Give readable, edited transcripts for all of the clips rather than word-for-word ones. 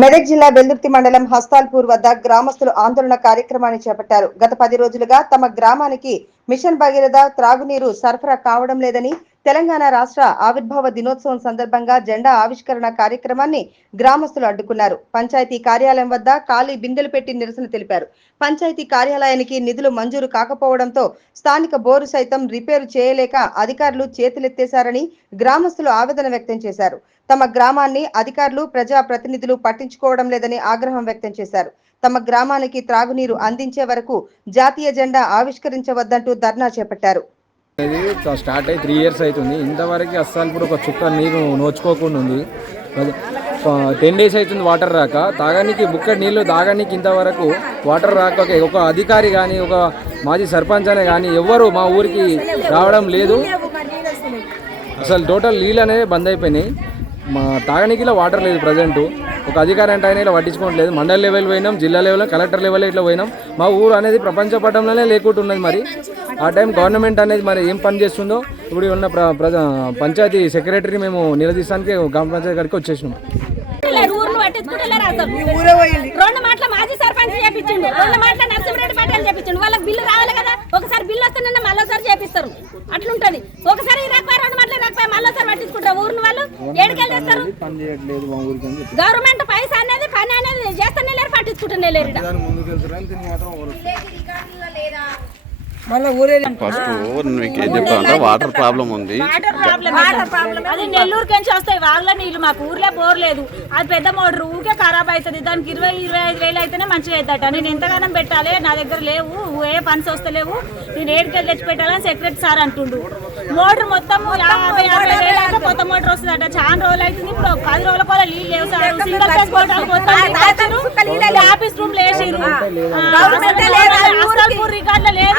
మెదక్ జిల్లా వెల్దుర్తి మండలం హస్తాల్పూర్ వద్ద గ్రామస్తులు ఆందోళన కార్యక్రమాన్ని చేపట్టారు. గత 10 రోజులుగా తమ గ్రామానికి మిషన్ భగీరథ త్రాగునీరు సరఫరా కావడం లేదని తెలంగాణ రాష్ట్ర ఆవిర్భావ దినోత్సవం సందర్భంగా జెండా ఆవిష్కరణ కార్యక్రమాన్ని గ్రామస్తులు అడ్డుకున్నారు. పంచాయతీ కార్యాలయం వద్ద ఖాళీ బిందెలు పెట్టి నిరసన తెలిపారు. పంచాయతీ కార్యాలయానికి నిధులు మంజూరు కాకపోవడంతో స్థానిక బోరు సైతం రిపేరు చేయలేక అధికారులు చేతులెత్తేశారని గ్రామస్తులు ఆవేదన వ్యక్తం చేశారు. తమ గ్రామాన్ని అధికారులు ప్రజా ప్రతినిధులు పట్టించుకోవడం లేదని ఆగ్రహం వ్యక్తం చేశారు. తమ గ్రామానికి త్రాగునీరు అందించే వరకు జాతీయ జెండా ఆవిష్కరించవద్దంటూ ధర్నా చేపట్టారు. స్టార్ట్ అయ్యి 3 years అవుతుంది. ఇంతవరకు అస్సలు ఒక చుక్క నీరు నోచుకోకుండా ఉంది. 10 days అవుతుంది వాటర్ రాక. తాగానికి బుక్కడి నీళ్ళు తాగానికి ఇంతవరకు వాటర్ రాక ఒక అధికారి కానీ ఒక మాజీ సర్పంచ్ అనే కానీ ఎవ్వరు మా ఊరికి రావడం లేదు. అసలు టోటల్ నీళ్ళు అనేవి బంద్ అయిపోయినాయి. మా తాగనికిలో వాటర్ లేదు. ప్రజెంట్ ఒక అధికారి అంటే ఆయన ఇలా పట్టించుకోవట్లేదు. మండల లెవెల్ పోయినాం, జిల్లా లెవెల్, కలెక్టర్ లెవెల్ ఇట్లా పోయినాం. మా ఊరు అనేది ప్రపంచ పటంలోనే లేకుండా ఉన్నది. మరి ఆ టైం గవర్నమెంట్ అనేది మరి ఏం పని చేస్తుందో ఇప్పుడు ఉన్న పంచాయతీ సెక్రటరీ మేము నిలదీసానికి గ్రామ పంచాయతీ గారికి వచ్చేసినాం. రెండు మాటల మాజీ సర్పంచ్ చేపించిండు, 2 మాటల నరసింహరెడ్డి పటేల్ చేపించిండు. వాళ్ళకి బిల్లు రావాలి కదా. ఒకసారి బిల్లు వస్తుందన్న మళ్ళీసారి చేపిస్తారు. అట్లుంటది. ఒకసారి రాకపోయి 2 మాటలు రాకపోయి మళ్ళీసారి పట్టించుకుంటారు. ఊరిని వాళ్ళు ఏడుకెళ్ళి చేస్తారు. గవర్నమెంట్ పైసా అనేది పని అనేది చేస్తూనే లేరు, పట్టించుకుంటూనే లేరు. ఫస్ట్ మీకు ఏం చెప్పాలంటే వాటర్ ప్రాబ్లం ఉంది. అది నెల్లూరుకి నుంచి వస్తాయి వాళ్ళ నీళ్ళు. మాకు ఊర్లో బోర్ లేదు. అది పెద్ద మోటార్ ఊకే ఖరాబ్ అవుతుంది. దానికి 20-25 వేలు అయితేనే మంచిగా అవుతాట. నేను ఎంతగానో పెట్టాలి, నా దగ్గర లేవు, ఏ పని వస్తలేవు, నేను ఏడుకెళ్ళి తెచ్చి పెట్టాలని సెక్రటరీ సార్ అంటుండు. మోటార్ మొత్తం 50-60 వేలు అయితే కొత్త మోటార్ వస్తుందట. చాలా రోజులు అవుతుంది. ఇప్పుడు 10 రోజుల కూడా నీళ్ళు లేవు sir. Single phase motor office room లేచిరు. రికార్డులో లేదు.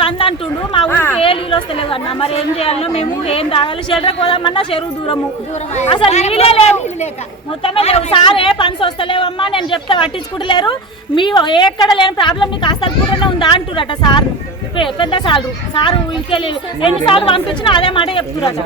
బంద్ అంటుండు. మా ఊరికి ఏ నీళ్ళు వస్తలేవు అన్న. మరి ఏం చేయాలో మేము ఏం తాగాలి? షెల్టర్ పోదామన్నా చెరువు దూరము. అసలు నీళ్ళే లేవు, మొత్తమే లేవు. సార్ ఏ పని వస్తలేవమ్మా నేను చెప్తే పట్టించుకుంటలేరు. మీ ఎక్కడ లేని ప్రాబ్లం మీకు అసలు ఉందా అంటురట సార్. పెద్ద సారు ఇంకెళ్ళి ఎన్నిసార్లు పంపించినా అదే మాట చెప్తురట.